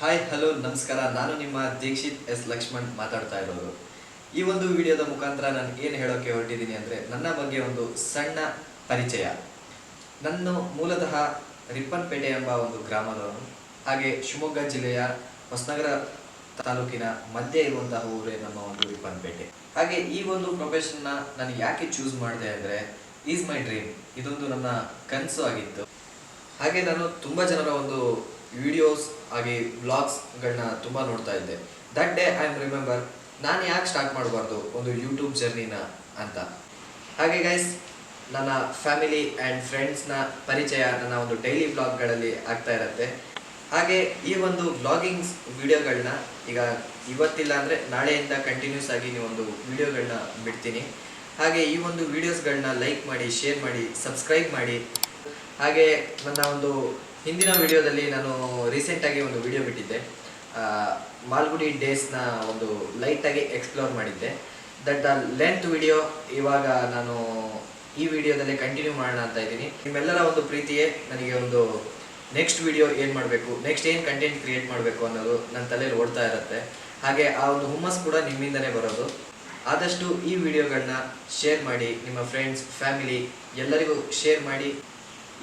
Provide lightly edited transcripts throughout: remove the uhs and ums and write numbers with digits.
Hi hello ನಮಸ್ಕಾರ. ನಾನು ನಿಮ್ಮ ದೀಕ್ಷಿತ್ ಎಸ್ ಲಕ್ಷ್ಮಣ್ ಮಾತಾಡ್ತಾ ಇರೋದು. ಈ ಒಂದು ವಿಡಿಯೋದ ಮುಖಾಂತರ ನಾನು ಏನು ಹೇಳೋಕ್ಕೆ ಹೊರಟಿದ್ದೀನಿ ಅಂದರೆ ನನ್ನ ಬಗ್ಗೆ ಒಂದು ಸಣ್ಣ ಪರಿಚಯ. ನನ್ನ ಮೂಲತಃ ರಿಪ್ಪನ್ಪೇಟೆ ಎಂಬ ಒಂದು ಗ್ರಾಮದವನು. ಹಾಗೆ ಶಿವಮೊಗ್ಗ ಜಿಲ್ಲೆಯ ಹೊಸನಗರ ತಾಲೂಕಿನ ಮಧ್ಯೆ ಇರುವಂತಹ ಊರೇ ನಮ್ಮ ಒಂದು ರಿಪ್ಪನ್ಪೇಟೆ. ಹಾಗೆ ಈ ಒಂದು ಪ್ರೊಫೆಷನ್ನ ನಾನು ಯಾಕೆ ಚೂಸ್ ಮಾಡಿದೆ ಅಂದರೆ ಈಸ್ ಮೈ ಡ್ರೀಮ್. ಇದೊಂದು ನನ್ನ ಕನಸು ಆಗಿತ್ತು. ಹಾಗೆ ನಾನು ತುಂಬ ಜನರ ಒಂದು ವಿಡಿಯೋಸ್ ಹಾಗೆ ವ್ಲಾಗ್ಸ್ಗಳನ್ನ ತುಂಬ ನೋಡ್ತಾ ಇದ್ದೆ. That day I am remember, ನಾನು ಯಾಕೆ ಸ್ಟಾರ್ಟ್ ಮಾಡಬಾರ್ದು ಒಂದು ಯೂಟ್ಯೂಬ್ ಜರ್ನಿನ ಅಂತ. ಹಾಗೆ ಗೈಸ್, ನನ್ನ ಫ್ಯಾಮಿಲಿ ಆ್ಯಂಡ್ ಫ್ರೆಂಡ್ಸ್ನ ಪರಿಚಯ ನನ್ನ ಒಂದು ಡೈಲಿ ವ್ಲಾಗ್ಗಳಲ್ಲಿ ಆಗ್ತಾ ಇರುತ್ತೆ. ಹಾಗೆ ಈ ಒಂದು ವ್ಲಾಗಿಂಗ್ಸ್ ವಿಡಿಯೋಗಳನ್ನ ಈಗ ಇವತ್ತಿಲ್ಲ ಅಂದರೆ ನಾಳೆಯಿಂದ ಕಂಟಿನ್ಯೂಸ್ ಆಗಿ ನೀವೊಂದು ವಿಡಿಯೋಗಳನ್ನ ಬಿಡ್ತೀನಿ. ಹಾಗೆ ಈ ಒಂದು ವಿಡಿಯೋಸ್ಗಳನ್ನ ಲೈಕ್ ಮಾಡಿ, ಶೇರ್ ಮಾಡಿ, ಸಬ್ಸ್ಕ್ರೈಬ್ ಮಾಡಿ. ಹಾಗೆ ನನ್ನ ಒಂದು ಹಿಂದಿನ ವಿಡಿಯೋದಲ್ಲಿ ನಾನು ರೀಸೆಂಟಾಗಿ ಒಂದು ವಿಡಿಯೋ ಬಿಟ್ಟಿದ್ದೆ, ಮಾಲ್ಗುಡಿ ಡೇಸ್ನ ಒಂದು ಲೈಟಾಗಿ ಎಕ್ಸ್ಪ್ಲೋರ್ ಮಾಡಿದ್ದೆ. ದಟ್ ಲೆಂತ್ ವಿಡಿಯೋ ಇವಾಗ ನಾನು ಈ ವಿಡಿಯೋದಲ್ಲೇ ಕಂಟಿನ್ಯೂ ಮಾಡೋಣ ಅಂತ ಇದ್ದೀನಿ. ನಿಮ್ಮೆಲ್ಲರ ಒಂದು ಪ್ರೀತಿಯೇ ನನಗೆ ಒಂದು ನೆಕ್ಸ್ಟ್ ವಿಡಿಯೋ ಏನು ಮಾಡಬೇಕು, ನೆಕ್ಸ್ಟ್ ಏನು ಕಂಟೆಂಟ್ ಕ್ರಿಯೇಟ್ ಮಾಡಬೇಕು ಅನ್ನೋದು ನನ್ನ ತಲೆಯಲ್ಲಿ ಓಡ್ತಾ ಇರುತ್ತೆ. ಹಾಗೆ ಆ ಒಂದು ಹುಮ್ಮಸ್ ಕೂಡ ನಿಮ್ಮಿಂದನೇ ಬರೋದು. ಆದಷ್ಟು ಈ ವಿಡಿಯೋಗಳನ್ನ ಶೇರ್ ಮಾಡಿ, ನಿಮ್ಮ ಫ್ರೆಂಡ್ಸ್ ಫ್ಯಾಮಿಲಿ ಎಲ್ಲರಿಗೂ ಶೇರ್ ಮಾಡಿ.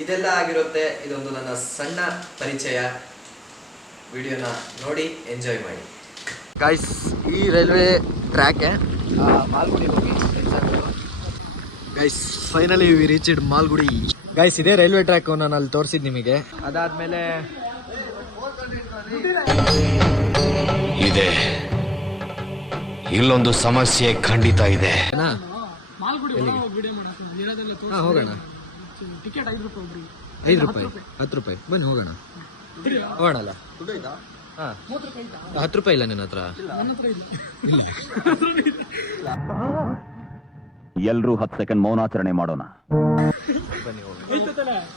ಇದೆಲ್ಲ ಆಗಿರುತ್ತೆ. ಇದೊಂದು ನನ್ನ ಸಣ್ಣ ಪರಿಚಯ. ವಿಡಿಯೋನ ನೋಡಿ ಎಂಜಾಯ್ ಮಾಡಿ. ಗೈಸ್, ಈ ರೈಲ್ವೆ ಟ್ರ್ಯಾಕ್ ಮಾಲ್ಗುಡಿ ಹೋಗಿ guys, finally we reached Malgudi. Guys, ಇದೇ ರೈಲ್ವೆ ಟ್ರ್ಯಾಕ್ ನಾನು ಅಲ್ಲಿ ತೋರಿಸಿದ್ ನಿಮಗೆ. ಅದಾದ್ಮೇಲೆ ಇದೆ ಇಲ್ಲೊಂದು ಸಮಸ್ಯೆ ಖಂಡಿತ ಇದೆ. ಹೋಗೋಣ. 5 ರೂಪಾಯಿ 10 ರೂಪಾಯಿ ಬನ್ನಿ ಹೋಗೋಣ. ಹೋಗೋಣಲ್ಲ? ಹಾಂ, 10 ರೂಪಾಯಿ ಇಲ್ಲ ನಿನ್ನ ಹತ್ರ? ಎಲ್ರೂ 10 ಸೆಕೆಂಡ್ ಮೌನಾಚರಣೆ ಮಾಡೋಣ. ಬನ್ನಿ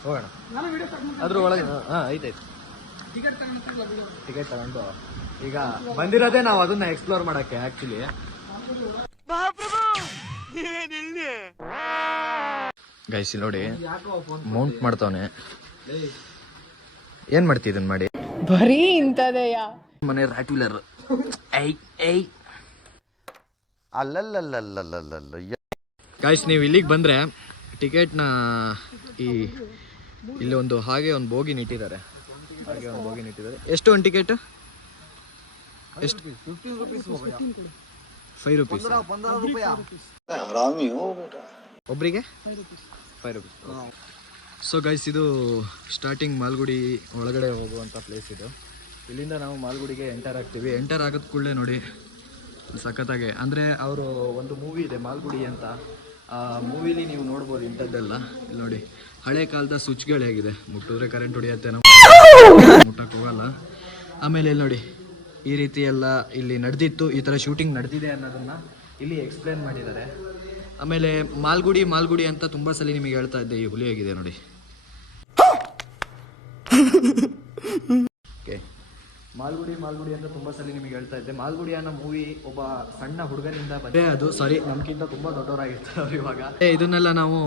ಹೋಗೋಣ. ಅದ್ರ ಒಳಗೆ ಐತೈತೆ ಟಿಕೆಟ್ ತಗೊಂಡು ಈಗ ಬಂದಿರೋದೇ ನಾವು ಅದನ್ನ ಎಕ್ಸ್ಪ್ಲೋರ್ ಮಾಡಕ್ಕೆ. ಆಕ್ಚುಲಿ ಗೈಸ್, ಇಲ್ಲಿ ನೋಡಿ, ಮೌಂಟ್ ಮಾಡ್ತಾವನೆ. ಏನ್ ಮಾಡ್ತಿದ್ದನ್ ಮಾಡಿ ಬರೀ ಇಂತದೆಯಾ ಮನೆ ರ್ಯಾಟ್ ವೀಲರ್. ಗೈಸ್, ನೀವು ಇಲ್ಲಿಗೆ ಬಂದ್ರೆ ಟಿಕೆಟ್ನ ಇಲ್ಲಿ ಒಂದು ಹಾಗೆ ಒಂದು ಬೋಗಿ ನಿಟ್ಟಿದ್ದಾರೆ. ಎಷ್ಟು ಒಂದು ಟಿಕೆಟ್? ಎಷ್ಟು? 5 ರೂಪೀಸ್ ಒಬ್ರಿಗೆ? 5 ರೂಪೀಸ್. ಸೊ ಗೈಸ್, ಇದು ಸ್ಟಾರ್ಟಿಂಗ್ ಮಾಲ್ಗುಡಿ ಒಳಗಡೆ ಹೋಗುವಂಥ ಪ್ಲೇಸ್ ಇದು. ಇಲ್ಲಿಂದ ನಾವು ಮಾಲ್ಗುಡಿಗೆ ಎಂಟರ್ ಆಗ್ತೀವಿ. ಎಂಟರ್ ಆಗೋದ ಕೂಡಲೇ ನೋಡಿ ಸಖತ್ತಾಗೆ, ಅಂದರೆ ಅವರು ಒಂದು ಮೂವಿ ಇದೆ ಮಾಲ್ಗುಡಿ ಅಂತ. ಆ ಮೂವಿಲಿ ನೀವು ನೋಡ್ಬೋದು ಇಂಥದ್ದೆಲ್ಲ. ಇಲ್ಲಿ ನೋಡಿ, ಹಳೆ ಕಾಲದ ಸ್ವಿಚ್ಗಳು ಹೇಗಿದೆ, ಮುಟ್ಟಿದ್ರೆ ಕರೆಂಟ್ ಹೊಡಿಯತ್ತೆ, ನಾವು ಮುಟ್ಟಕ್ಕೆ ಹೋಗಲ್ಲ. ಆಮೇಲೆ ಇಲ್ಲಿ ನೋಡಿ, ಈ ರೀತಿ ಎಲ್ಲ ಇಲ್ಲಿ ನಡೆದಿತ್ತು, ಈ ಥರ ಶೂಟಿಂಗ್ ನಡೆದಿದೆ ಅನ್ನೋದನ್ನು ಇಲ್ಲಿ ಎಕ್ಸ್ಪ್ಲೇನ್ ಮಾಡಿದ್ದಾರೆ. ಆಮೇಲೆ ಮಾಲ್ಗುಡಿ ಅಂತ ತುಂಬ ಸಲ ನಿಮಗೆ ಹೇಳ್ತಾ ಇದ್ದೆ. ಈ ಹುಲಿ ಹೇಗಿದೆ ನೋಡಿ. ಓಕೆ, ಮಾಲ್ಗುಡಿ ಅಂತ ತುಂಬ ಸಲ ನಿಮಗೆ ಹೇಳ್ತಾ ಇದ್ದೆ. ಮಾಲ್ಗುಡಿ ಅನ್ನೋ ಮೂವಿ ಒಬ್ಬ ಸಣ್ಣ ಹುಡುಗನಿಂದ ಬಂದೆ. ಅದು ಸಾರಿ, ನಮ್ಗಿಂತ ತುಂಬ ದೊಡ್ಡವರಾಗಿರ್ತಾರೆ ಇವಾಗ. ಇದನ್ನೆಲ್ಲ ನಾವು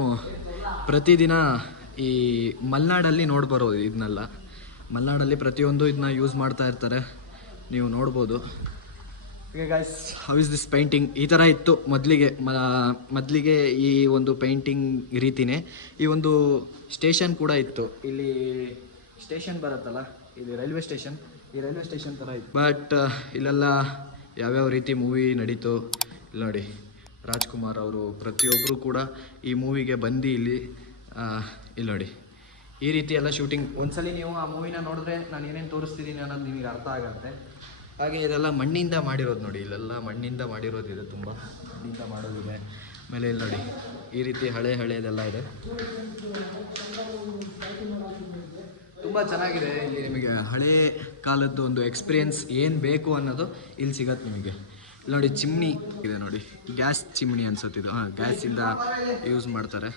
ಪ್ರತಿದಿನ ಈ ಮಲೆನಾಡಲ್ಲಿ ನೋಡ್ಬರೋದು. ಇದನ್ನೆಲ್ಲ ಮಲೆನಾಡಲ್ಲಿ ಪ್ರತಿಯೊಂದು ಇದನ್ನ ಯೂಸ್ ಮಾಡ್ತಾ ಇರ್ತಾರೆ, ನೀವು ನೋಡ್ಬೋದು. Okay guys, how is this painting? ಈ ಥರ ಇತ್ತು ಮೊದಲಿಗೆ ಈ ಒಂದು ಪೇಂಟಿಂಗ್ ರೀತಿನೇ. ಈ ಒಂದು ಸ್ಟೇಷನ್ ಕೂಡ ಇತ್ತು. ಇಲ್ಲಿ ಸ್ಟೇಷನ್ ಬರುತ್ತಲ್ಲ, ಇಲ್ಲಿ ರೈಲ್ವೆ ಸ್ಟೇಷನ್, ಈ ರೈಲ್ವೆ ಸ್ಟೇಷನ್ ಥರ ಇತ್ತು. ಬಟ್ ಇಲ್ಲೆಲ್ಲ ಯಾವ್ಯಾವ ರೀತಿ ಮೂವಿ ನಡೀತು ಇಲ್ಲಿ ನೋಡಿ. ರಾಜ್ಕುಮಾರ್ ಅವರು ಪ್ರತಿಯೊಬ್ಬರು ಕೂಡ ಈ ಮೂವಿಗೆ ಬಂದು ಇಲ್ಲಿ ನೋಡಿ ಈ ರೀತಿ ಎಲ್ಲ ಶೂಟಿಂಗ್. ಒಂದ್ಸಲಿ ನೀವು ಆ ಮೂವಿನ ನೋಡಿದ್ರೆ ನಾನು ಏನೇನು ತೋರಿಸ್ತಿದ್ದೀನಿ ಅನ್ನೋದು ನಿಮಗೆ ಅರ್ಥ ಆಗುತ್ತೆ. ಹಾಗೆ ಇದೆಲ್ಲ ಮಣ್ಣಿಂದ ಮಾಡಿರೋದು ನೋಡಿ. ಇಲ್ಲೆಲ್ಲ ಮಣ್ಣಿಂದ ಮಾಡಿರೋದಿದೆ, ತುಂಬ ಮಣ್ಣಿಂದ ಮಾಡೋದಿದೆ. ಆಮೇಲೆ ಇಲ್ಲಿ ನೋಡಿ, ಈ ರೀತಿ ಹಳೆಯದೆಲ್ಲ ಇದೆ. ತುಂಬ ಚೆನ್ನಾಗಿದೆ. ಇಲ್ಲಿ ನಿಮಗೆ ಹಳೆ ಕಾಲದ್ದು ಒಂದು ಎಕ್ಸ್ಪೀರಿಯೆನ್ಸ್ ಏನು ಬೇಕು ಅನ್ನೋದು ಇಲ್ಲಿ ಸಿಗತ್ತೆ ನಿಮಗೆ. ಇಲ್ಲಿ ನೋಡಿ, ಚಿಮ್ನಿ ಇದೆ ನೋಡಿ, ಗ್ಯಾಸ್ ಚಿಮ್ನಿ ಅನ್ಸುತ್ತಿದ್ದು. ಗ್ಯಾಸಿಂದ ಯೂಸ್ ಮಾಡ್ತಾರೆ.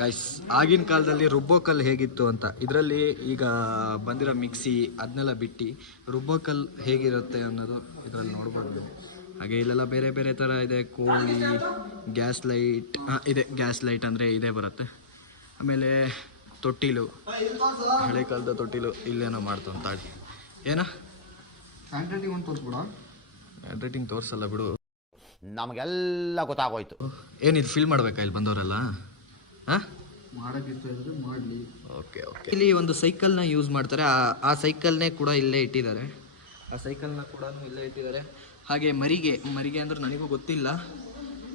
ಗೈಸ್, ಆಗಿನ ಕಾಲದಲ್ಲಿ ರುಬ್ಬೋಕಲ್ ಹೇಗಿತ್ತು ಅಂತ, ಇದರಲ್ಲಿ ಈಗ ಬಂದಿರೋ ಮಿಕ್ಸಿ ಅದನ್ನೆಲ್ಲ ಬಿಟ್ಟು ರುಬ್ಬೋಕಲ್ ಹೇಗಿರುತ್ತೆ ಅನ್ನೋದು ಇದರಲ್ಲಿ ನೋಡ್ಬೋದು. ಹಾಗೆ ಇಲ್ಲೆಲ್ಲ ಬೇರೆ ಬೇರೆ ಥರ ಇದೆ. ಕೋಳಿ, ಗ್ಯಾಸ್ ಲೈಟ್ ಇದೆ. ಗ್ಯಾಸ್ ಲೈಟ್ ಅಂದರೆ ಇದೇ ಬರುತ್ತೆ. ಆಮೇಲೆ ತೊಟ್ಟಿಲು, ಹಳೆ ಕಾಲದ ತೊಟ್ಟಿಲು ಇಲ್ಲೇನೋ ಮಾಡ್ತಾನೆ ತಾಳಿ. ಏನ ಹ್ಯಾಂಡ್ ರೈಟಿಂಗ್ ಒಂದು ತೋರಿಸ್ಬಿಡ. ಹ್ಯಾಂಡ್ ರೈಟಿಂಗ್ ತೋರಿಸಲ್ಲ ಬಿಡು. ನಮಗೆಲ್ಲ ಗೊತ್ತಾಗೋಯ್ತು. ಏನಿದು ಫಿಲ್ ಮಾಡ್ಬೇಕಾ ಇಲ್ಲಿ ಬಂದವರೆಲ್ಲ? ಹಾಂ, ಮಾಡೋಕ್ಕಿರ್ತಾ ಇದ್ರೆ ಮಾಡಲಿ. Okay okay. ಇಲ್ಲಿ ಒಂದು ಸೈಕಲ್ನ ಯೂಸ್ ಮಾಡ್ತಾರೆ. ಆ ಸೈಕಲ್ನೇ ಕೂಡ ಇಲ್ಲೇ ಇಟ್ಟಿದ್ದಾರೆ. ಆ ಸೈಕಲ್ನ ಕೂಡ ಇಲ್ಲೇ ಇಟ್ಟಿದ್ದಾರೆ. ಹಾಗೆ ಮರಿಗೆ ಅಂದ್ರೆ ನನಗೂ ಗೊತ್ತಿಲ್ಲ,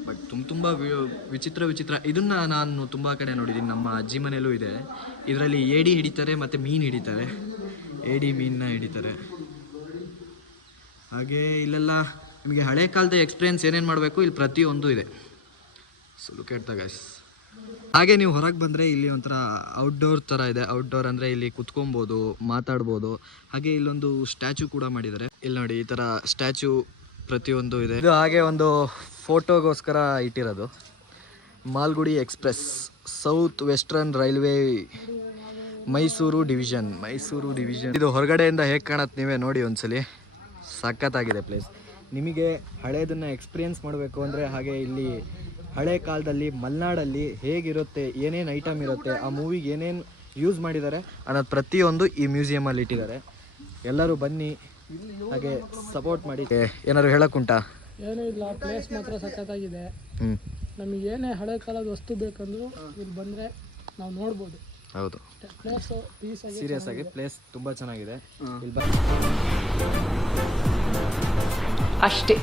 ಬಟ್ ತುಂಬ ವಿಚಿತ್ರ ಇದನ್ನು ನಾನು ತುಂಬ ಕಡೆ ನೋಡಿದ್ದೀನಿ. ನಮ್ಮ ಅಜ್ಜಿ ಮನೆಯಲ್ಲೂ ಇದೆ. ಇದರಲ್ಲಿ ಏಡಿ ಹಿಡಿತಾರೆ ಮತ್ತು ಮೀನು ಹಿಡಿತಾರೆ. ಏಡಿ ಮೀನನ್ನ ಹಿಡಿತಾರೆ. ಹಾಗೆ ಇಲ್ಲೆಲ್ಲ ನಿಮಗೆ ಹಳೆ ಕಾಲದ ಎಕ್ಸ್ಪೀರಿಯನ್ಸ್ ಏನೇನು ಮಾಡಬೇಕು ಇಲ್ಲಿ ಪ್ರತಿಯೊಂದು ಇದೆ. So look at the guys. ಹಾಗೆ ನೀವು ಹೊರಗೆ ಬಂದರೆ ಇಲ್ಲಿ ಒಂಥರ ಔಟ್ಡೋರ್ ಥರ ಇದೆ. ಔಟ್ಡೋರ್ ಅಂದರೆ ಇಲ್ಲಿ ಕುತ್ಕೊಬೋದು, ಮಾತಾಡ್ಬೋದು. ಹಾಗೆ ಇಲ್ಲೊಂದು ಸ್ಟ್ಯಾಚು ಕೂಡ ಮಾಡಿದ್ದಾರೆ. ಇಲ್ಲಿ ನೋಡಿ, ಈ ಥರ ಸ್ಟ್ಯಾಚು ಪ್ರತಿಯೊಂದು ಇದೆ. ಇದು ಹಾಗೆ ಒಂದು ಫೋಟೋಗೋಸ್ಕರ ಇಟ್ಟಿರೋದು. Malgudi express, south western railway, Mysuru division. ಇದು ಹೊರಗಡೆಯಿಂದ ಹೇಗೆ ಕಾಣತ್ತೆ ನೀವೇ ನೋಡಿ ಒಂದ್ಸಲಿ. ಸಖತ್ತಾಗಿದೆ ಪ್ಲೇಸ್. ನಿಮಗೆ ಹಳೇದನ್ನು ಎಕ್ಸ್ಪೀರಿಯೆನ್ಸ್ ಮಾಡಬೇಕು ಅಂದರೆ ಹಾಗೆ ಇಲ್ಲಿ ಹಳೆ ಕಾಲದಲ್ಲಿ ಮಲೆನಾಡಲ್ಲಿ ಹೇಗಿರುತ್ತೆ, ಏನೇನು ಐಟಮ್ ಇರುತ್ತೆ, ಆ ಮೂವಿಗೆ ಏನೇನು ಯೂಸ್ ಮಾಡಿದ್ದಾರೆ ಅನ್ನೋದು ಪ್ರತಿಯೊಂದು ಈ ಮ್ಯೂಸಿಯಮಲ್ಲಿ ಇಟ್ಟಿದ್ದಾರೆ. ಎಲ್ಲರೂ ಬನ್ನಿ, ಹಾಗೆ ಸಪೋರ್ಟ್ ಮಾಡಿ. ಏನಾದ್ರು ಹೇಳೋಕ್ಕುಂಟಾ? ಏನೂ ಇಲ್ಲ, ಪ್ಲೇಸ್ ಮಾತ್ರ ಸಖತ್ತಾಗಿದೆ. ನಮಗೆ ಏನೇ ಹಳೆ ಕಾಲದ ವಸ್ತು ಬೇಕಂದ್ರೂ ಇಲ್ಲಿ ಬಂದರೆ ನಾವು ನೋಡ್ಬೋದು. ಹೌದು, ಪ್ಲೇಸು ಪೀಸಾಗಿ ಸೀರಿಯಸ್ ಆಗಿ ಪ್ಲೇಸ್ ತುಂಬ ಚೆನ್ನಾಗಿದೆ. ಇಲ್ಲಿ ಅಷ್ಟೇ.